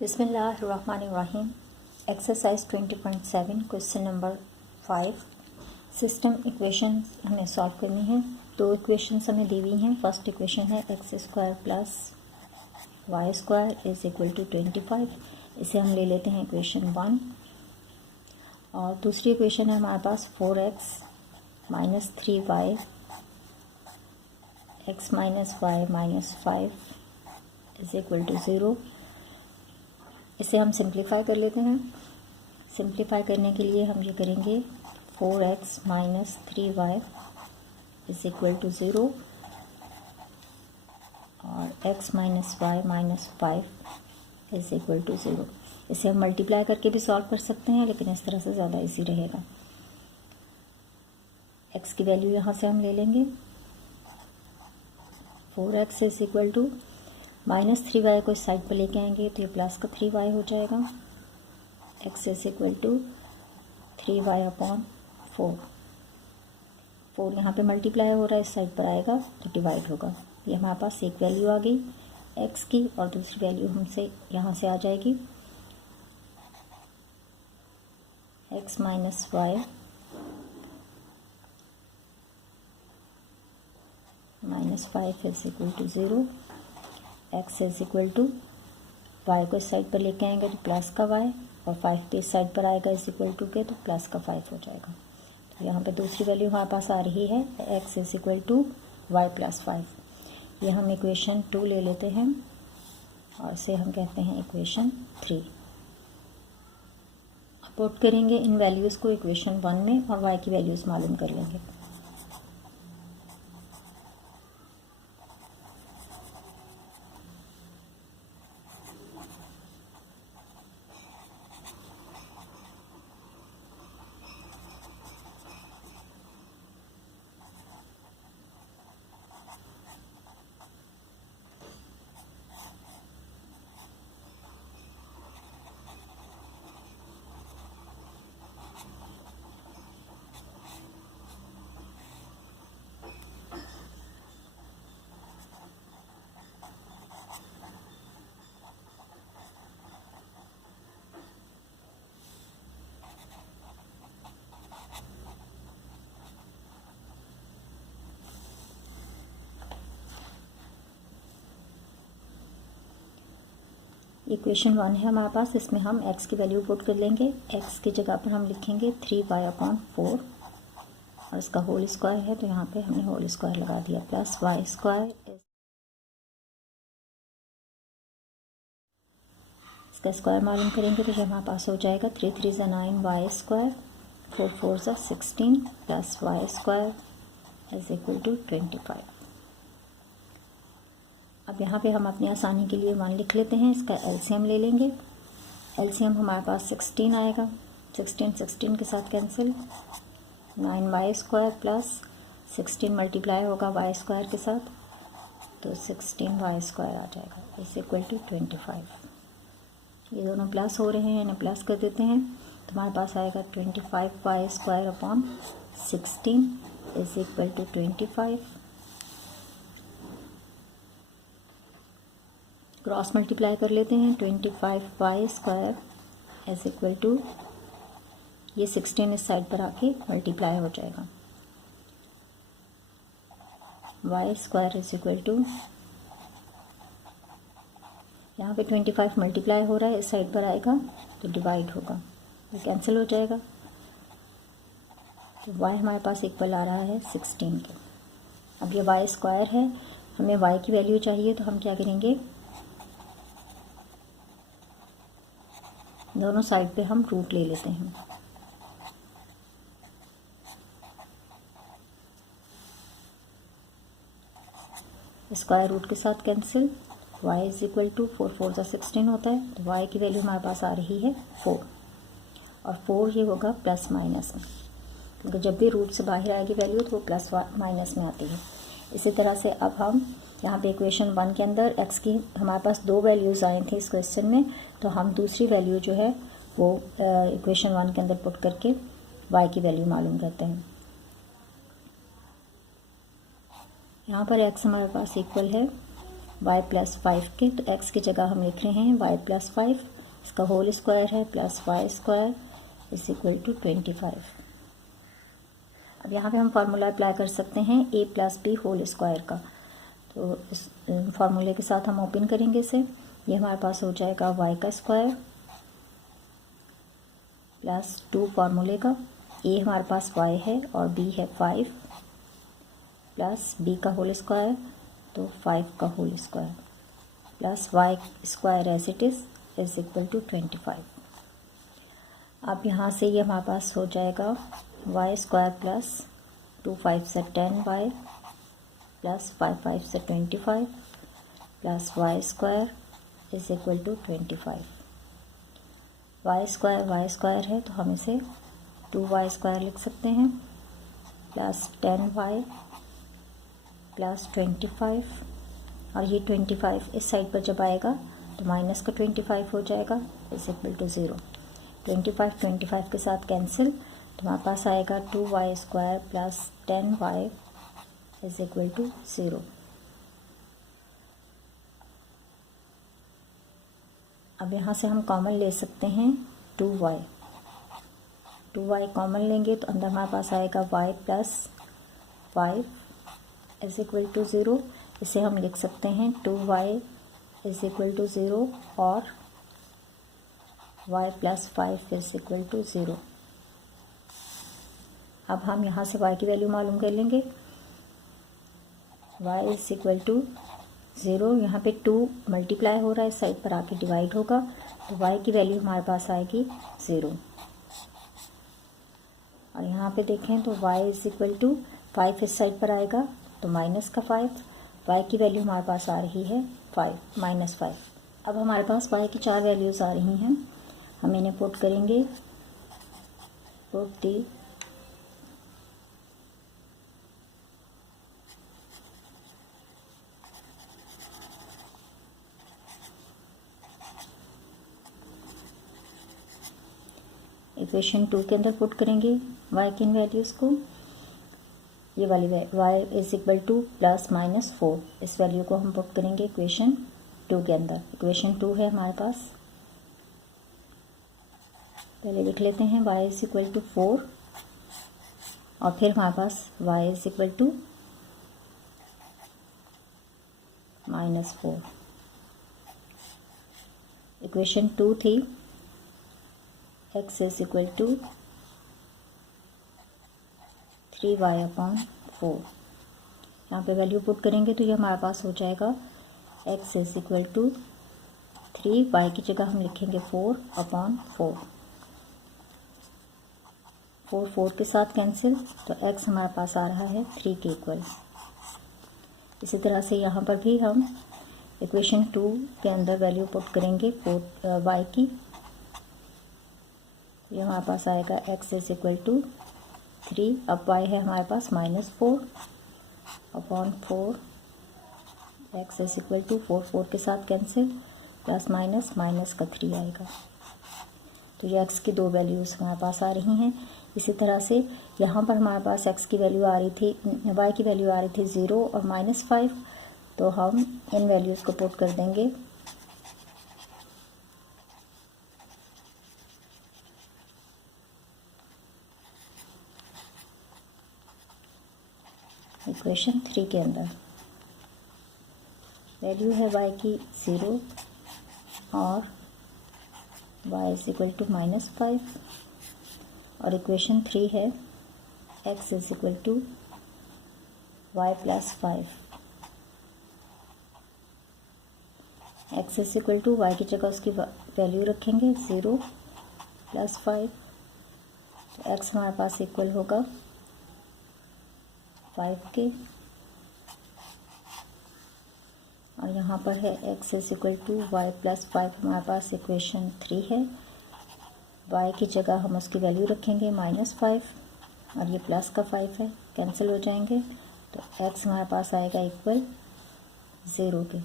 बिस्मिल्लाहिर्रहमानिर्रहीम। Exercise 20.7 question number 5 system equation हमें solve करनी है। दो इक्वेशंस हमें दी हुई हैं। फर्स्ट इक्वेशन है x square plus y square is equal to 25। इसे हम ले लेते हैं इक्वेशन 1। और दूसरी इक्वेशन है हमारे पास 4x minus 3y x minus y minus 5 is equal to 0। इसे हम सिंप्लीफाई कर लेते हैं। सिंप्लीफाई करने के लिए हम ये करेंगे 4x minus 3y is equal to 0 और x minus y minus 5 is equal to 0। इसे हम मल्टीप्लाई करके भी सॉल्व कर सकते हैं, लेकिन इस तरह से ज़्यादा इजी रहेगा। x की वैल्यू यहाँ से हम ले लेंगे 4x is equal to minus 3y को इस साइड पर लेके आएंगे तो ये प्लस का 3y हो जाएगा। x is equal to 3y upon 4 यहाँ पे मल्टीप्लाई हो रहा है, इस साइड पर आएगा तो डिवाइड होगा। ये हमारे पास एक वैल्यू आ गई x की और दूसरी वैल्यू हमसे यहाँ से आ जाएगी x minus y minus 5 is equal to 0। x is equal to y को इस साइड पर लेके आएंगे तो प्लस का y और 5 पे इस साइड पर आएगा इज इक्वल टू के तो प्लस का 5 हो जाएगा। तो यहाँ पे दूसरी वैल्यू हमारे पास आ रही है x is equal to y plus 5। ये हम इक्वेशन 2 ले लेते हैं और इसे हम कहते हैं इक्वेशन 3। पुट करेंगे इन वैल्यूज़ को इक्वेशन 1 में और y की वैल्यूज़ मालूम कर लेंगे। इक्वेशन 1 है हमारे पास, इसमें हम x की वैल्यू पुट कर लेंगे। x की जगह पर हम लिखेंगे 3y अपॉन 4 और इसका होल स्क्वायर है तो यहाँ पे हमने होल स्क्वायर लगा दिया प्लस वाई स्क्वायर। इसका स्क्वायर मालूम करेंगे तो ये हमारे पास हो जाएगा 3 3 ज़ा 9 वाई स्क्वायर 4 4 ज़ा 16 plus y square is equal to 25। अब यहाँ पे हम अपनी आसानी के लिए 1 लिख लेते हैं। इसका एलसीएम ले लेंगे। एलसीएम हमारे पास 16 आएगा। 16 के साथ cancel 9y square plus 16 multiply होगा वाई स्क्वायर के साथ तो 16y स्क्वायर आ जाएगा इज इक्वल टू 25। ये दोनों प्लस हो रहे हैं, इन्हें प्लस कर देते हैं तो हमारे पास आएगा 25y square upon 16 is equal to 25। Cross multiply कर लेते हैं 25y square is equal to ये 16 इस साइड पर आके मल्टीप्लाई हो जाएगा y square is equal to यहाँ पे 25 मल्टीप्लाई हो रहा है, इस साइड पर आएगा तो डिवाइड होगा, ये कैंसिल हो जाएगा तो y हमारे पास इक्वल आ रहा है 16 के। अब ये y स्क्वायर है, हमें y की वैल्यू चाहिए तो हम क्या करेंगे, दोनों साइड पे हम रूट ले लेते हैं। स्क्वायर रूट के साथ cancel y is equal to 4 4 ज़ा 16 होता है तो y की वैल्यू हमारे पास आ रही है 4 और 4 ये होगा प्लस माइनस में, क्योंकि जब भी रूट से बाहर आएगी वैल्यू तो वो प्लस माइनस में आती है। इसी तरह से अब हम यहाँ पे इक्वेशन 1 के अंदर x की हमारे पास 2 वैल्यूज़ आई थी इस क्वेश्चन में, तो हम दूसरी वैल्यू जो है वो इक्वेशन 1 के अंदर पुट करके y की वैल्यू मालूम करते हैं। यहाँ पर x हमारे पास इक्वल है y प्लस 5 के, तो x की जगह हम लिख रहे हैं y प्लस 5, इसका होल स्क्वायर है plus y square is equal to 25। अब यहाँ पे हम फार्मूला अप्लाई कर सकते हैं a plus b whole square का। तो इस फार्मूले के साथ हम ओपन करेंगे इसे। ये हमारे पास हो जाएगा y का स्क्वायर प्लस 2 फार्मूले का, a हमारे पास y है और b है 5 प्लस b का होल स्क्वायर, तो 5 का whole square plus y square as it is equal to 25। अब यहाँ से ये हमारे पास हो जाएगा y स्क्वायर प्लस 2 5 से 10y प्लस 5 5 से 25 प्लस y square is equal to 25। y square है तो हम इसे 2y स्क्वायर लिख सकते हैं प्लस 10y प्लस 25, और ये 25 इस साइड पर जब आएगा तो माइनस का 25 हो जाएगा इज इक्वल टू 0। 25 के साथ कैंसिल, तो हमारे पास आएगा 2y square plus 10y is equal to 0। अब यहाँ से हम कॉमन ले सकते हैं 2y कॉमन लेंगे तो अंदर हमारे पास आएगा y plus 5 is equal to 0। इसे हम लिख सकते हैं 2y इज इक्वल टू 0 और y plus 5 is equal to 0। अब हम यहाँ से y की वैल्यू मालूम कर लेंगे। y इज इक्वल टू 0, यहाँ पे 2 मल्टीप्लाई हो रहा है, इस साइड पर आके डिवाइड होगा, तो y की वैल्यू हमारे पास आएगी 0। और यहाँ पे देखें तो y इज इक्वल टू 5 इस साइड पर आएगा तो माइनस का 5, y की वैल्यू हमारे पास आ रही है 5 माइनस 5। अब हमारे पास y की 4 वैल्यूज़ आ रही हैं, हम इन्हें पुट करेंगे। पुट दी इक्वेशन 2 के अंदर पुट करेंगे y की इन वैल्यूज़ को। ये वाली y is equal two plus minus 4, इस वैल्यू को हम पुट करेंगे इक्वेशन 2 के अंदर। इक्वेशन 2 है हमारे पास, पहले लिख लेते हैं y इज इक्वल टू 4 और फिर हमारे पास y is equal to minus 4। Equation 2 थी x is equal to 3y upon 4। यहाँ पे वैल्यू पुट करेंगे तो ये हमारे पास हो जाएगा x is equal to 3, y की जगह हम लिखेंगे 4 अपॉन 4। 4 के साथ कैंसिल, तो x हमारे पास आ रहा है 3 के इक्वल। इसी तरह से यहाँ पर भी हम इक्वेशन 2 के अंदर वैल्यू पुट करेंगे y की। ये हमारे पास आएगा x इज इक्वल टू 3, अब y है हमारे पास minus 4 upon 4, x is equal to 4 के साथ कैंसिल, प्लस माइनस का 3 आएगा। तो ये x की 2 वैल्यूज़ हमारे पास आ रही हैं। इसी तरह से यहाँ पर हमारे पास x की वैल्यू आ रही थी, y की वैल्यू आ रही थी 0 और -5, तो हम इन वैल्यूज़ को पुट कर देंगे। इक्वेशन 3 के अंदर वैल्यू है y की 0 और y इज इक्वल टू -5, और इक्वेशन 3 है x is equal to y plus 5। x is equal to y की जगह उसकी वैल्यू रखेंगे 0 प्लस 5, तो x हमारे पास इक्वल होगा 5 के, और यहाँ पर है x is equal to y plus 5, हमारे पास इक्वेशन 3 है। y की जगह हम उसकी वैल्यू रखेंगे -5 और ये प्लस का 5 है, कैंसिल हो जाएंगे, तो x हमारे पास आएगा इक्वल 0 के।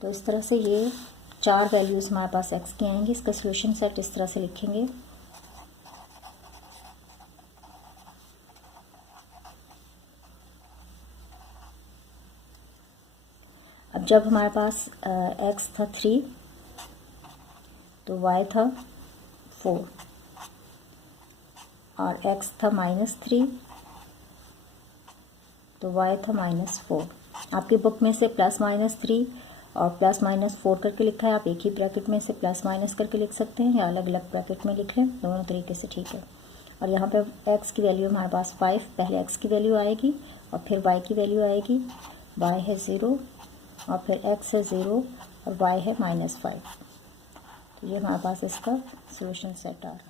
तो इस तरह से ये 4 वैल्यूज़ हमारे पास x की आएंगी। इसका सॉल्यूशन सेट इस तरह से लिखेंगे। जब हमारे पास x था 3 तो y था 4 और x था -3 तो y था -4। आपकी बुक में से +-3 और +-4 करके लिखा है, आप एक ही ब्रैकेट में से प्लस माइनस करके लिख सकते हैं या अलग अलग ब्रैकेट में लिख लें, दोनों तरीके से ठीक है। और यहाँ पे x की वैल्यू हमारे पास 5, पहले x की वैल्यू आएगी और फिर y की वैल्यू आएगी। y है 0 और फिर x है 0 और y है -5। तो ये हमारे पास इसका सोल्यूशन सेट आ रहा है।